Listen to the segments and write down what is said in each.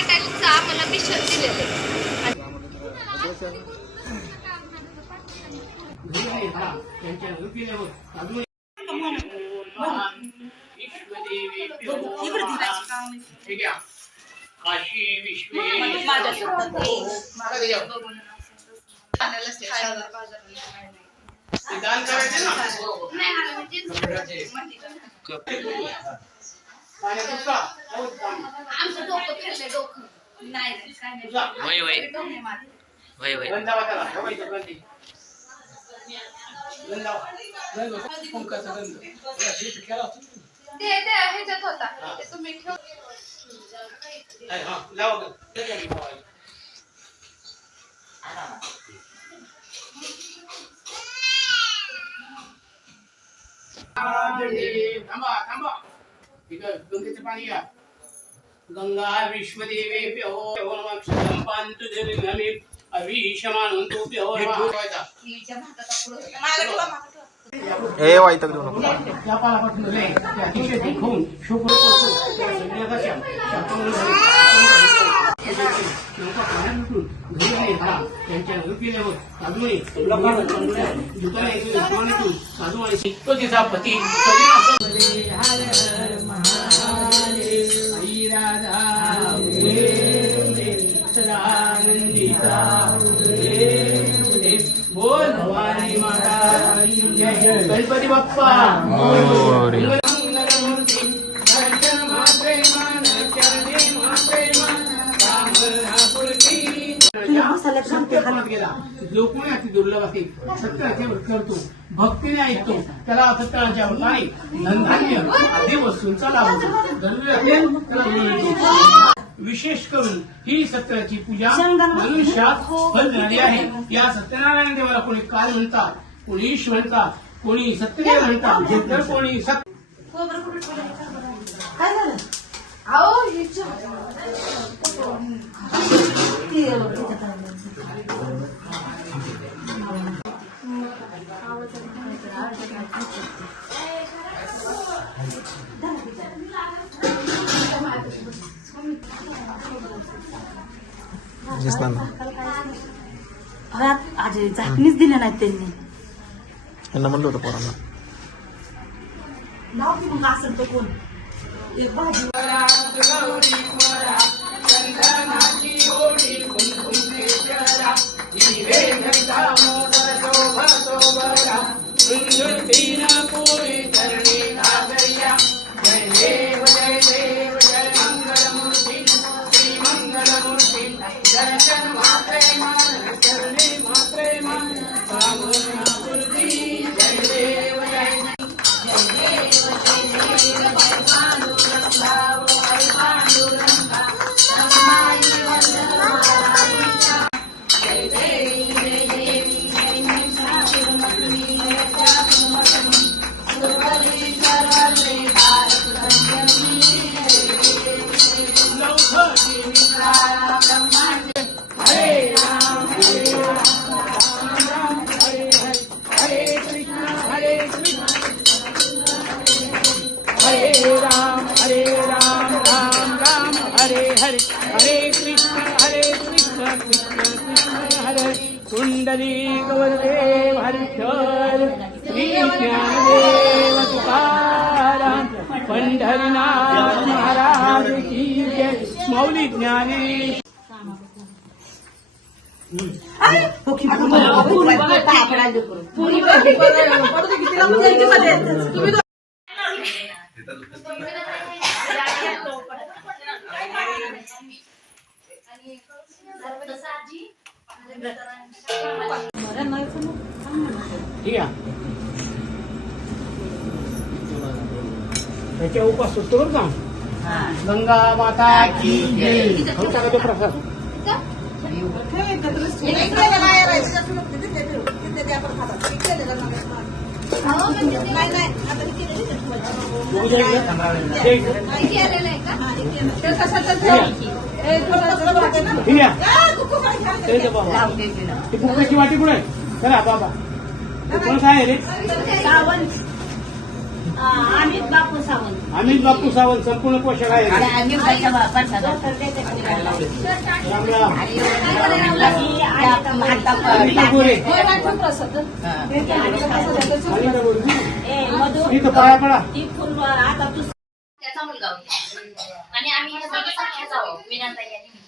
टाकायचं आम्हाला मिश्रण दिलेलं काशी विश्व दान करायचे ना आमचं डोकं फिरलंय डोकं नाही वय वय वय वय ते ह्याच्यात होता ते तुम्ही ठेव थांबा थांबा इकडं गंगेचं पाणी घ्या गंगा विश्वदेवे प्यो क्षम पांतु देवी अविशमानं तू प्यो ए वाईट देऊ नको त्या पालापासून लय अतिशय देखून शुभ पती बोल भवानी माता गणपती बाप्पा जो कोणी अति दुर्लभ असेल सत्याचे करतो भक्तीने ऐकतो त्याला सत्याच्या नाही धनधान्य आदी वस्तूंचा लाभ होतो जरुरी असेल त्याला मिळतो विशेष करून ही सत्याची पूजा मनुष्यात फल देणारी आहे या सत्यनारायण देवाला कोणी काल म्हणतात कोणी ईश म्हणतात कोणी सत्यदेव म्हणतात तर कोणी सत्य आज झाकणीच दिल्या नाहीत त्यांनी यांना म्हणलं होतं पोरांना नाव की मग असेल तर कोण एक भाजी कुंडली गौरदेव हरिचर श्री ज्ञानदेव तुकाराम पंढरीनाथ महाराज की जय मौली ज्ञानेश ठीक आहे त्याच्या उपास सुटतो बरं का गंगा माता की जय प्रसाद बुकाची वाटी कुठे चला बाबा कोण काय रे अमित बापू सावंत संपूर्ण पोषक आहे इथं पाया पडा. त्याचा मुलगा होता आणि आम्ही सख्या जाऊ मीनाताई आणि मी.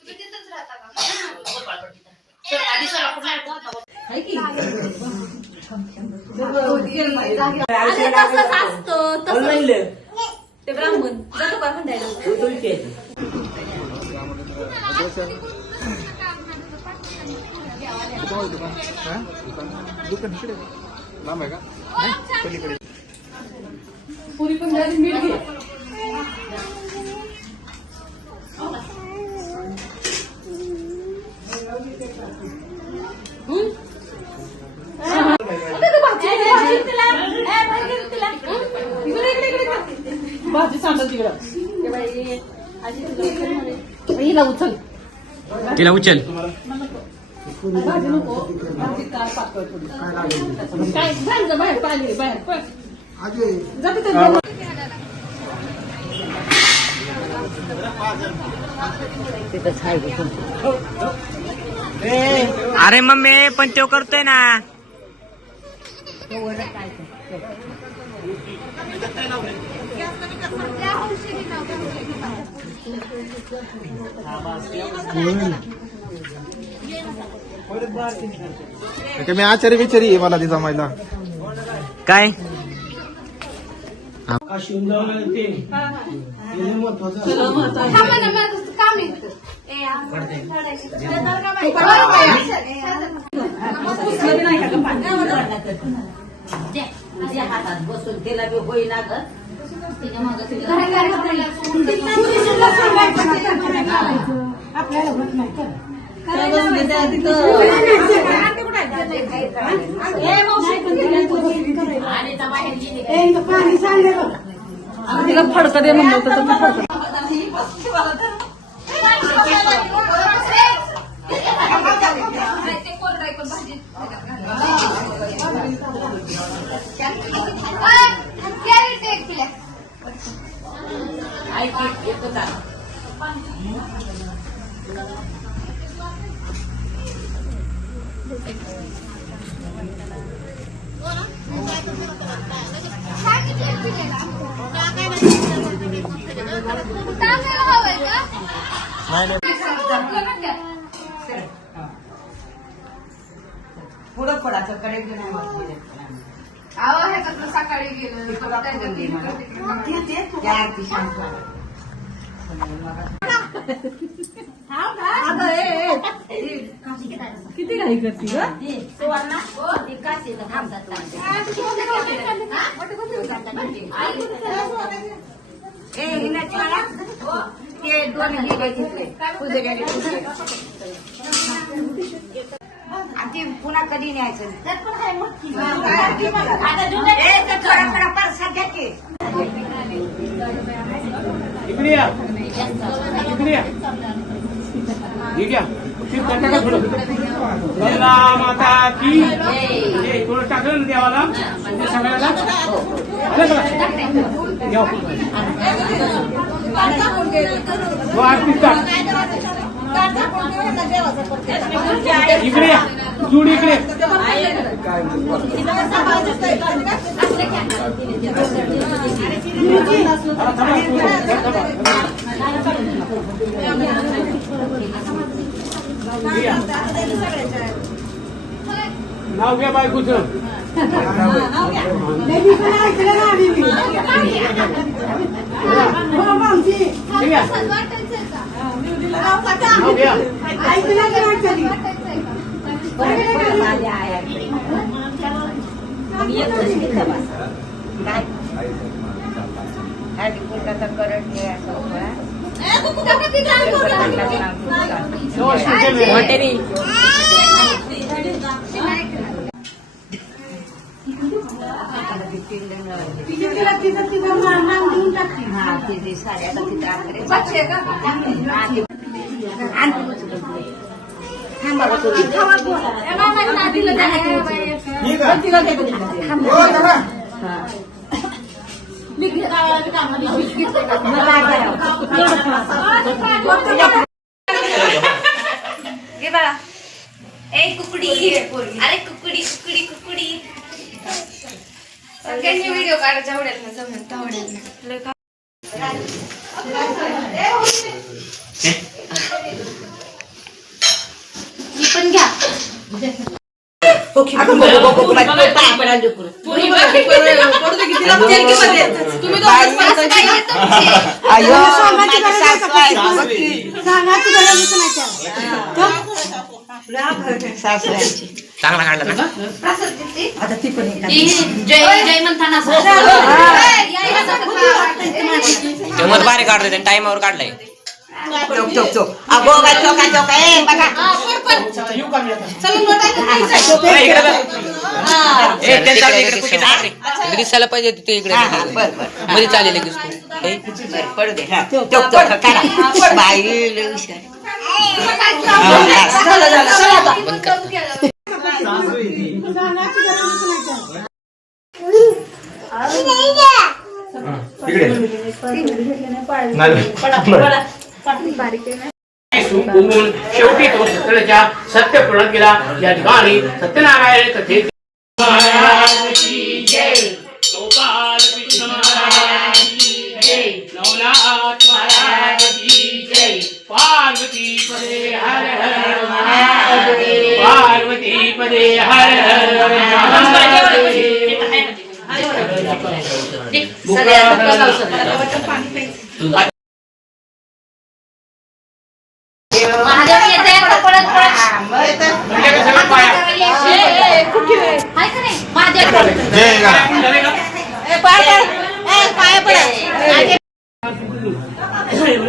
तुम्ही तिथंच राहता का? सर आधी सर आपण नाही होता. तसंच असतं तसं ते ब्राह्मण जातो का खंडायला पुरी पण झाली मीठ घे. भाजी सांडल तिकडं. हिला उचल. तिला उचल. भाजी नको. भाजी काय पातळ थोडी. काय झालं बाहेर पाणी बाहेर पण. जाते ते दोन. अरे मम्मी पण तो करतोय ना. मी आचारी बिचारी आहे मला ती जमायला. काय शिवून जाऊन ते महत्वाचं. थांबा ना, माझं काम आहे इथं. हातात बसून तिला बी होईना ग तिच्या मागं आपल्याला होत नाही तिला फडकं दे म्हणलं होतं तर मी फडकं. ते कोरडं आहे पण भाजी कॅरेट एक किलो. टाकायला हवंय का? पुढं पडायचं कडे अहो हे कसं सकाळी गेलं किती घाई करते आणि पुन्हा कधी न्यायचं इकडे या. इकडे या. ठीक आहे. टाका थोडं. गंगा माता की थोडं टाकलं ना देवाला सगळ्याला. आरती टाक. इकडे या. जुड इकडे. नाव घ्या बायकोचं. घे बाळा. ए कुकडी, अरे कुकडी कुकडी कुकडी. सगळ्यांनी व्हिडिओ काढायच्या आवडेल ना, जमेल आवडेल ना. ही पण घ्या. चांगला काढला ना जय जय म्हणताना तेव्हा बारे काढतोय त्याने टाइमावर काढलाय दिसायला पाहिजे तिथे इकडे मध्ये चालेल पडू दे शेवटी तो सत्यच्या सत्य पूर्ण केला. या ठिकाणी सत्यनारायण कथे नवनाथ महाराज की जय. पार्वती पदे हर हर महादेव. पार्वती पदे हर हर महादेव येते आता पळत पळत. हाय का नाही महादेव. पाय पडत.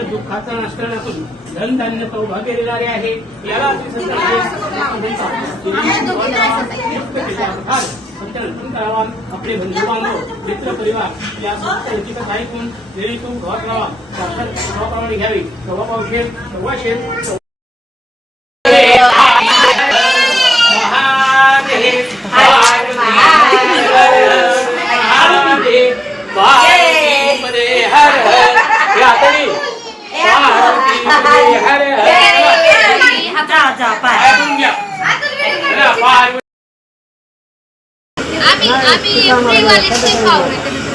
दुःखाचा नाश करण्यातून धन धान्य सौभाग्य देणारे आहे. याला आपले बंधू बांधव मित्र परिवार या कथा ऐकून देवीतून घात राहा. प्रमाणे घ्यावी. सव्वा पावशेर सव्वाशेर आम्ही फ्रीवाले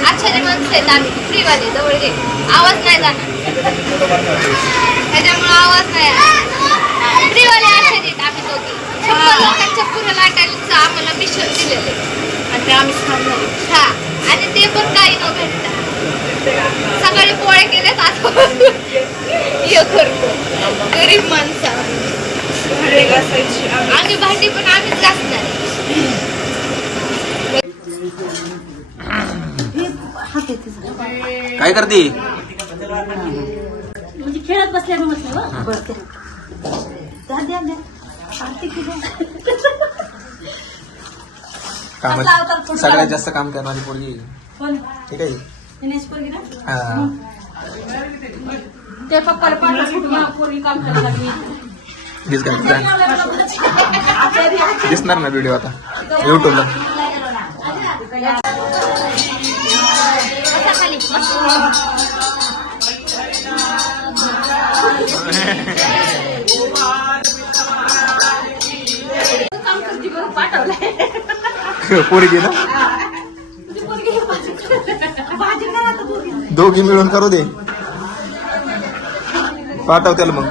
आश्चर्य माणसं आहेत. आम्ही फ्रीवाले जवळ घे. आवाज नाही जाणार त्याच्यामुळे आवाज नाही. फ्रीवाले आश्चर्य आहेत आम्ही दोघी. 100 लोकांच्या पुरं लाटायला आम्हाला मिशन दिलेले आणि ते आम्ही हा आणि ते पण काही न भेटतात. सकाळी पोळे केलेत आता हे करतो गरीब माणसा. आम्ही भांडी पण आम्हीच घासणार. काय करते म्हणजे खेळत बसल्या कामात सगळ्यात जास्त काम करणारी पोरगी ठीक आहे. ते पप्पाला पोरगी काम करायला लागली. दिसणार ना व्हिडिओ आता युट्यूबला. पोरगी ना दोघी मिळून करू दे. पाठव त्याला मग.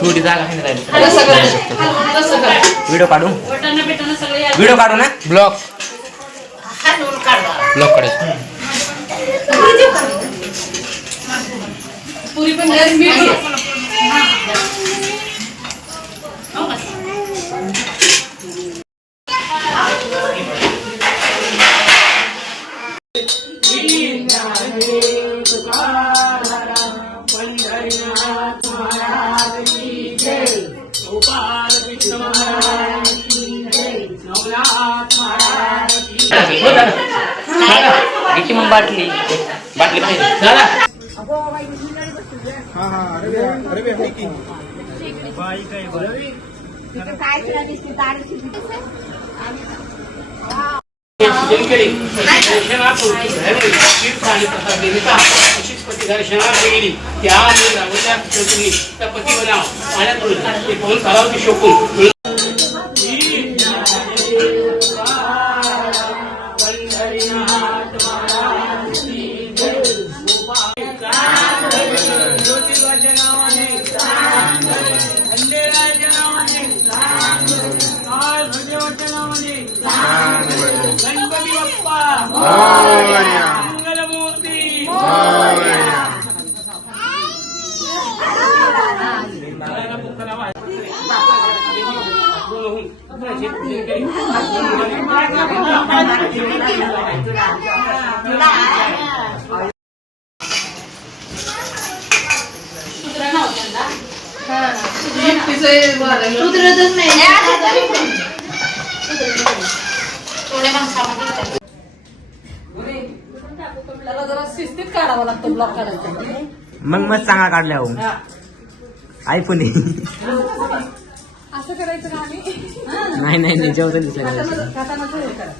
थोडी जागा व्हिडिओ काढू. व्हिडिओ काढू ना. ब्लॉग काढायचं. पुरी पण मग बाटली दादा त्या पतीला पाण्यातून ते पाहून कालावधी शोकून गणपती बाप्पा मंगलमूर्ती सुधरतच नाही त्याला जरा शिस्तीत काढावा लागतो ब्लॉक काढायचा. मग सांगा काढल्या हो आयफोन असं करायचं का आम्ही? नाही नाही नाही जेवढं दिसायला खाताना हे करा.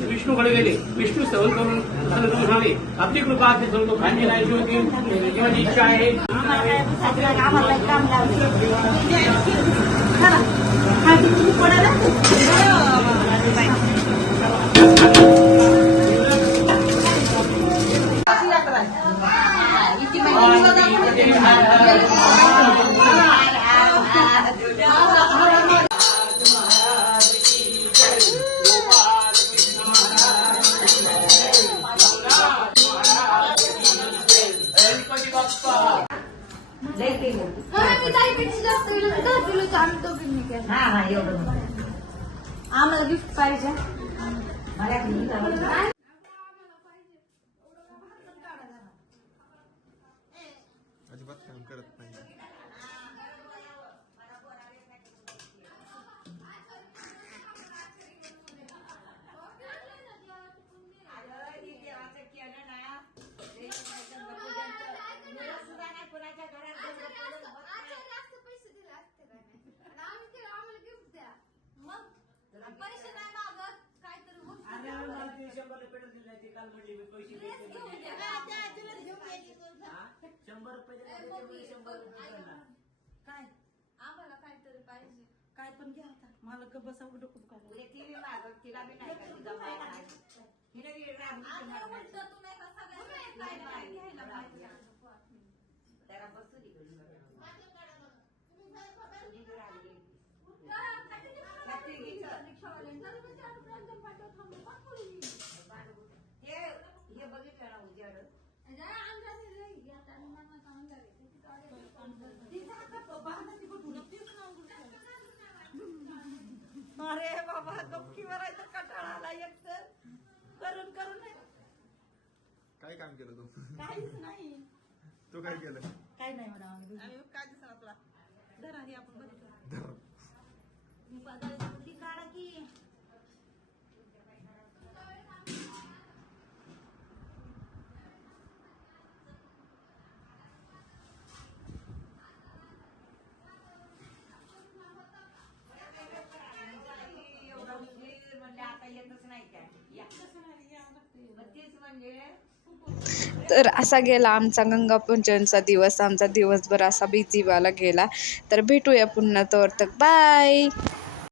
विष्णूकडे गेले. विष्णू सेवन करून म्हणाले आपली कृपा असेल सांगतो भांडी नाही होती देवाची इच्छा आहे. आम्हाला गिफ्ट पाहिजे. अजिबात काम करत नाही. काय आम्हाला काहीतरी पाहिजे. काय पण घ्या आता. मला का बसावं डोकं दुखायला. तिला बी नाही म्हणतो तुम्ही का सगळ्यांना काय घ्यायला पाहिजे. अरे बाबा गप्पी भरायचा कंटाळा आला एकतर करून करून काय काम केलं तू? काहीच नाही. तू काय केलं? काय नाही म्हणा आम्ही काय दिसणार तुला धरा हे आपण बघितलं काढा की तर असा गेला आमचा गंगापूजनचा दिवस. आमचा दिवसभर असा बिझीवाला गेला. तर भेटूया पुन्हा. तर बाय.